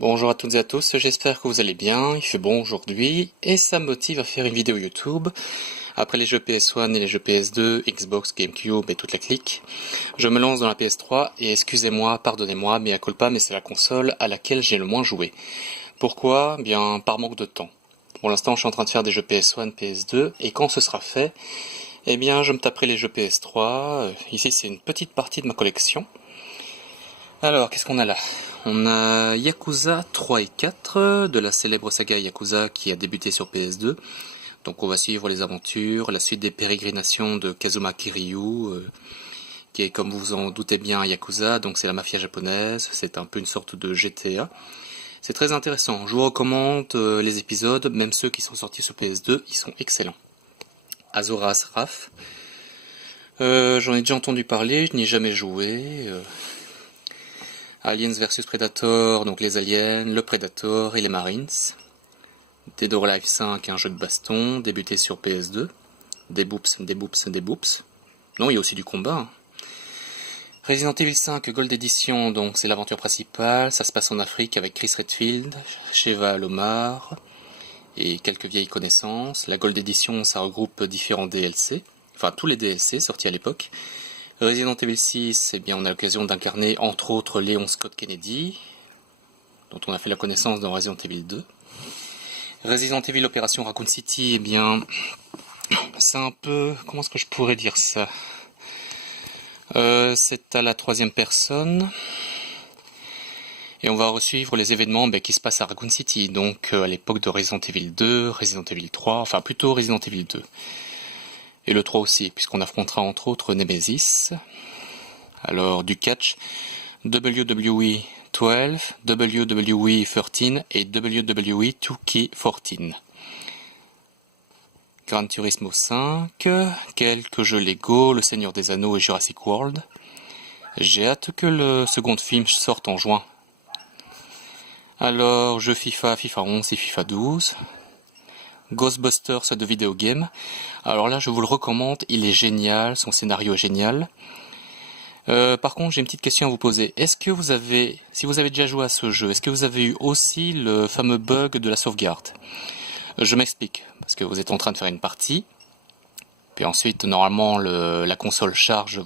Bonjour à toutes et à tous, j'espère que vous allez bien, il fait bon aujourd'hui et ça me motive à faire une vidéo YouTube. Après les jeux PS1 et les jeux PS2, Xbox, GameCube et toute la clique, je me lance dans la PS3 et excusez-moi, pardonnez-moi, mea culpa, mais c'est la console à laquelle j'ai le moins joué. Pourquoi? Bien, par manque de temps. Pour l'instant, je suis en train de faire des jeux PS1, PS2 et quand ce sera fait, eh bien, je me taperai les jeux PS3. Ici, c'est une petite partie de ma collection. Alors, qu'est-ce qu'on a là? On a Yakuza 3 et 4, de la célèbre saga Yakuza qui a débuté sur PS2. Donc on va suivre les aventures, la suite des pérégrinations de Kazuma Kiryu, qui est comme vous vous en doutez bien Yakuza, donc c'est la mafia japonaise, c'est un peu une sorte de GTA. C'est très intéressant, je vous recommande les épisodes, même ceux qui sont sortis sur PS2, ils sont excellents. Azora's Wrath, j'en ai déjà entendu parler, je n'y ai jamais joué. Aliens vs Predator, donc les aliens, le Predator et les Marines. Dead or Alive 5, un jeu de baston, débuté sur PS2. Des boops, des boops, des boops. Non, il y a aussi du combat. Hein. Resident Evil 5 Gold Edition, donc c'est l'aventure principale. Ça se passe en Afrique avec Chris Redfield, Sheva Alomar et quelques vieilles connaissances. La Gold Edition, ça regroupe différents DLC. Enfin, tous les DLC sortis à l'époque. Resident Evil 6, eh bien, on a l'occasion d'incarner entre autres Léon Scott Kennedy, dont on a fait la connaissance dans Resident Evil 2. Resident Evil Opération Raccoon City, eh bien, c'est un peu... Comment est-ce que je pourrais dire ça? C'est à la troisième personne. Et on va suivre les événements qui se passent à Raccoon City, donc à l'époque de Resident Evil 2, Resident Evil 3, enfin plutôt Resident Evil 2. Et le 3 aussi, puisqu'on affrontera entre autres Nemesis. Alors du catch, WWE 12, WWE 13 et WWE 2K14. Gran Turismo 5, quelques jeux Lego, Le Seigneur des Anneaux et Jurassic World. J'ai hâte que le second film sorte en juin. Alors, jeux FIFA, FIFA 11 et FIFA 12. Ghostbusters de vidéo game. Alors là, je vous le recommande, il est génial, son scénario est génial. Par contre, j'ai une petite question à vous poser. Est-ce que vous avez, si vous avez déjà joué à ce jeu, est-ce que vous avez eu aussi le fameux bug de la sauvegarde? Je m'explique, parce que vous êtes en train de faire une partie, puis ensuite, normalement, la console charge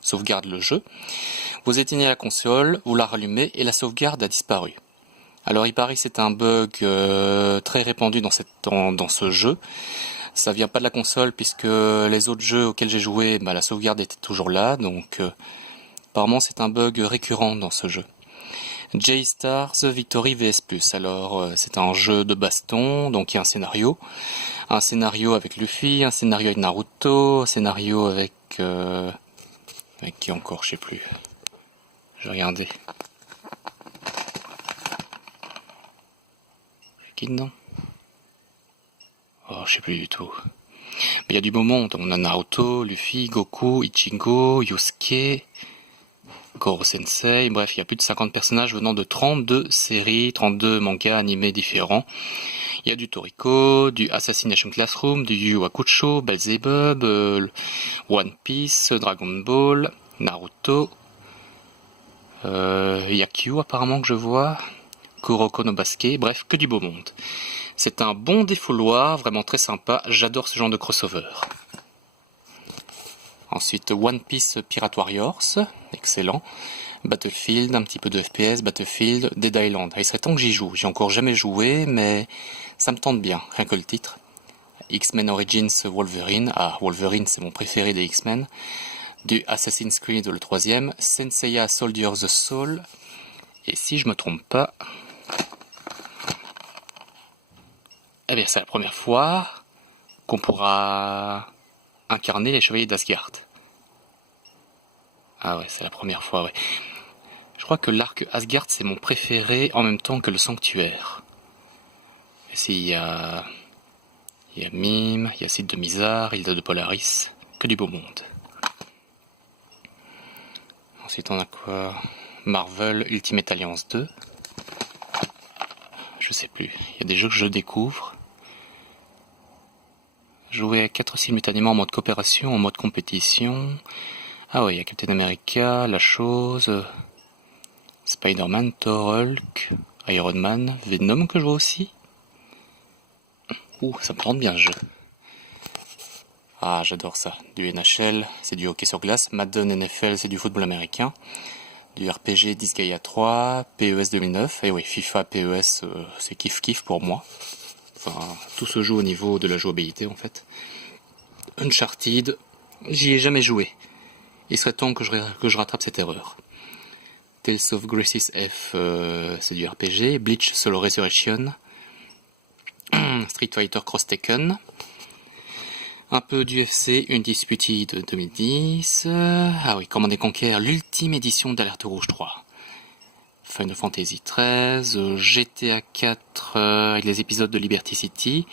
sauvegarde le jeu. Vous éteignez la console, vous la rallumez et la sauvegarde a disparu. Alors il paraît que c'est un bug très répandu dans ce jeu. Ça vient pas de la console puisque les autres jeux auxquels j'ai joué, la sauvegarde était toujours là, donc apparemment c'est un bug récurrent dans ce jeu. J-Stars Victory vs Plus. Alors c'est un jeu de baston, donc il y a un scénario avec Luffy, un scénario avec Naruto, un scénario avec qui encore, je sais plus. Je vais regarder. Qui dedans? Oh, je sais plus du tout. Mais il y a du beau monde. On a Naruto, Luffy, Goku, Ichigo, Yusuke, Goro Sensei. Bref, il y a plus de 50 personnages venant de 32 séries, 32 mangas animés différents. Il y a du Toriko, du Assassination Classroom, du Yu Yu Hakusho, Beelzebub, One Piece, Dragon Ball, Naruto. Il y a Q apparemment que je vois. Kuroko no Basket, bref, que du beau monde. C'est un bon défouloir, vraiment très sympa, j'adore ce genre de crossover. Ensuite, One Piece Pirate Warriors, excellent. Battlefield, un petit peu de FPS, Battlefield, Dead Island. Il serait temps que j'y joue, j'ai encore jamais joué, mais ça me tente bien, rien que le titre. X-Men Origins Wolverine, Wolverine c'est mon préféré des X-Men. Du Assassin's Creed le troisième, Senseiya Soldier the Soul, et si je me trompe pas... Eh bien, c'est la première fois qu'on pourra incarner les chevaliers d'Asgard. Ah ouais, c'est la première fois, ouais. Je crois que l'arc Asgard, c'est mon préféré en même temps que le sanctuaire. Ici, il y a Mime, il y a Cid de Mizar, Hilda de Polaris, que du beau monde. Ensuite, on a quoi? Marvel Ultimate Alliance 2. Je sais plus, il y a des jeux que je découvre. Jouer à 4 simultanément en mode coopération, en mode compétition. Ah ouais, il y a Captain America, La Chose, Spider-Man, Thor, Hulk, Iron Man, Venom que je vois aussi. Ouh, ça me tente bien le jeu. Ah, j'adore ça. Du NHL, c'est du hockey sur glace. Madden NFL, c'est du football américain. Du RPG Disgaea 3, PES 2009. Et oui, FIFA, PES, c'est kiff-kiff pour moi. Enfin, tout se joue au niveau de la jouabilité en fait. Uncharted, j'y ai jamais joué. Il serait temps que je rattrape cette erreur. Tales of Graces F, c'est du RPG. Bleach Solo Resurrection. Street Fighter Cross Tekken. Un peu d'UFC Undisputed 2010. Ah oui, Command & Conquer, l'ultime édition d'Alerte Rouge 3. Final Fantasy 13, GTA 4 avec les épisodes de Liberty City.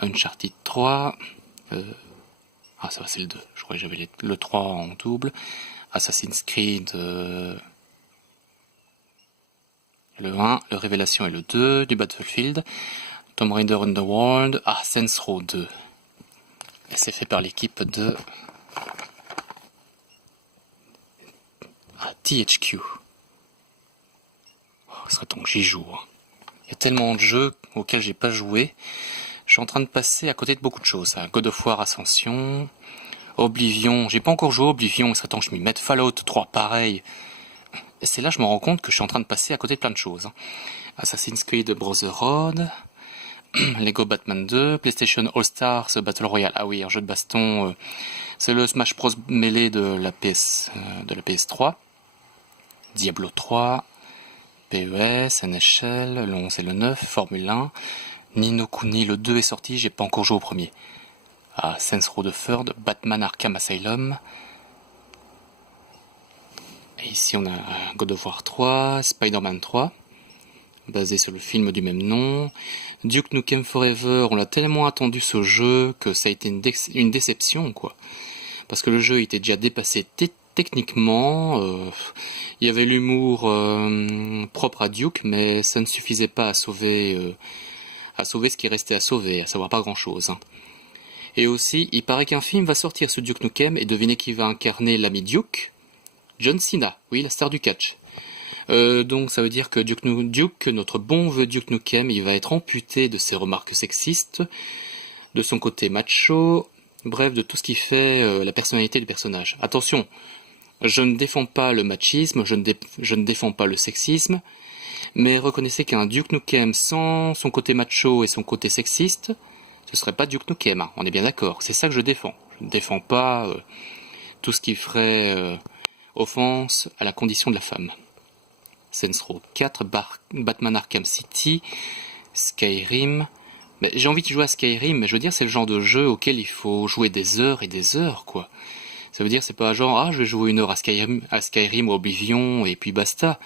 Uncharted 3. Ah ça va, c'est le 2. Je croyais que j'avais le 3 en double. Assassin's Creed... le 1, le Révélation et le 2, du Battlefield. Tomb Raider Underworld. Ah, Saints Row 2. Et c'est fait par l'équipe de THQ. Oh, ce serait temps que j'y joue. Il y a tellement de jeux auxquels j'ai pas joué. Je suis en train de passer à côté de beaucoup de choses. God of War Ascension, Oblivion. J'ai pas encore joué à Oblivion, il serait temps que je m'y mette. Fallout 3, pareil. Et c'est là que je me rends compte que je suis en train de passer à côté de plein de choses. Assassin's Creed Brotherhood, Lego Batman 2, PlayStation All Stars Battle Royale. Ah oui, un jeu de baston. C'est le Smash Bros Melee de la PS3. Diablo 3, PES, NHL, le 11 et le 9, Formule 1. Ni no Kuni, le 2 est sorti, j'ai pas encore joué au premier. Saints Row the Third, Batman Arkham Asylum. Et ici on a God of War 3, Spider-Man 3, basé sur le film du même nom. Duke Nukem Forever, on l'a tellement attendu ce jeu que ça a été une déception, quoi. Parce que le jeu était déjà dépassé techniquement, il y avait l'humour propre à Duke, mais ça ne suffisait pas à sauver ce qui restait à sauver, à savoir pas grand-chose. Et aussi, il paraît qu'un film va sortir sur Duke Nukem, et devinez qui va incarner l'ami Duke? John Cena, oui, la star du catch. Donc ça veut dire que Duke, notre bon vieux Duke Nukem, il va être amputé de ses remarques sexistes, de son côté macho, bref, de tout ce qui fait la personnalité du personnage. Attention, je ne défends pas le machisme, je ne défends pas le sexisme, mais reconnaissez qu'un Duke Nukem sans son côté macho et son côté sexiste, ce serait pas Duke Nukem, hein, on est bien d'accord, c'est ça que je défends. Je ne défends pas tout ce qui ferait offense à la condition de la femme. Saints Row 4, Batman Arkham City, Skyrim. Mais j'ai envie de jouer à Skyrim, mais je veux dire, c'est le genre de jeu auquel il faut jouer des heures et des heures, quoi. Ça veut dire, c'est pas genre, je vais jouer 1 heure à Skyrim ou Oblivion, et puis basta.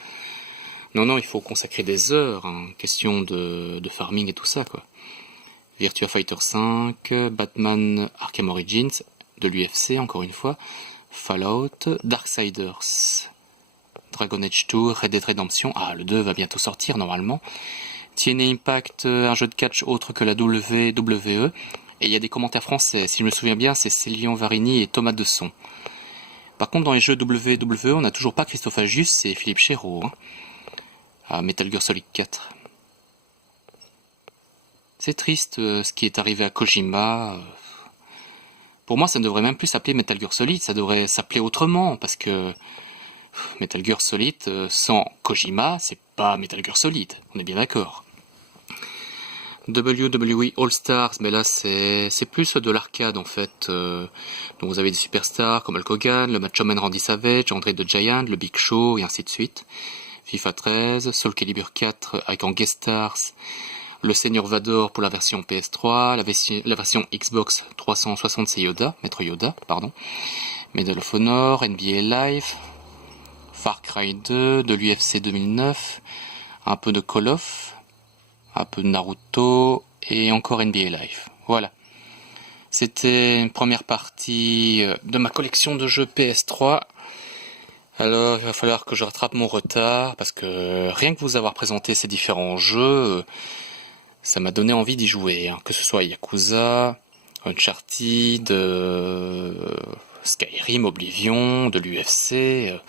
Non, il faut consacrer des heures, hein, question de farming et tout ça, quoi. Virtua Fighter 5, Batman Arkham Origins, de l'UFC, encore une fois, Fallout, Darksiders, Dragon Age 2, Red Dead Redemption, le 2 va bientôt sortir normalement, TNA Impact, un jeu de catch autre que la WWE, et il y a des commentaires français, si je me souviens bien, c'est Célian Varini et Thomas Desson. Par contre, dans les jeux WWE, on n'a toujours pas Christophe Agius et Philippe Chéreau. Metal Gear Solid 4. C'est triste ce qui est arrivé à Kojima. Pour moi, ça ne devrait même plus s'appeler Metal Gear Solid, ça devrait s'appeler autrement, parce que Metal Gear Solid sans Kojima, c'est pas Metal Gear Solid, on est bien d'accord. WWE All Stars, mais là c'est plus de l'arcade en fait. Donc vous avez des superstars comme Hulk Hogan, le Macho Man Randy Savage, André the Giant, le Big Show et ainsi de suite. FIFA 13, Soul Calibur 4 avec en guest stars le Seigneur Vador pour la version PS3, la version Xbox 360 c'est Maître Yoda, pardon. Medal of Honor, NBA Live, Far Cry 2, de l'UFC 2009, un peu de Call of, un peu de Naruto et encore NBA Live. Voilà. C'était une première partie de ma collection de jeux PS3. Alors il va falloir que je rattrape mon retard parce que rien que vous avoir présenté ces différents jeux, ça m'a donné envie d'y jouer. Que ce soit Yakuza, Uncharted, Skyrim, Oblivion, de l'UFC,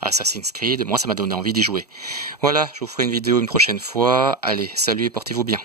Assassin's Creed. Moi, ça m'a donné envie d'y jouer. Voilà, je vous ferai une vidéo une prochaine fois. Allez, salut et portez-vous bien.